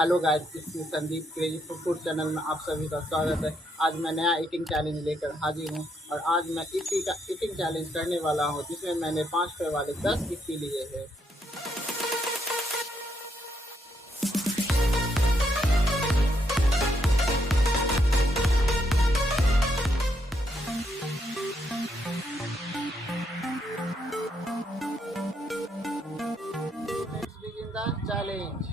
Hello guys, इसमें Sandeep crazy food channel में आप सभी का स्वागत है। आज मैं नया ईटिंग चैलेंज लेकर हाजिर हूँ और आज मैं इप्पी का ईटिंग चैलेंज करने वाला हूँ, जिसमें मैंने 5 रुपये वाले 10 इप्पी लिए हैं। Let's begin the challenge.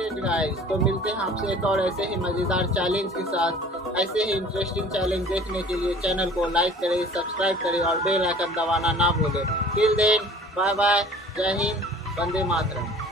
It guys. तो मिलते हैं आपसे एक और ऐसे ही मज़ेदार चैलेंज के साथ। ऐसे ही इंटरेस्टिंग चैलेंज देखने के लिए चैनल को लाइक करें, सब्सक्राइब करें और बेल आइकन दबाना ना भूलें। टिल देन, बाय बाय, जय हिंद, वंदे मातरम।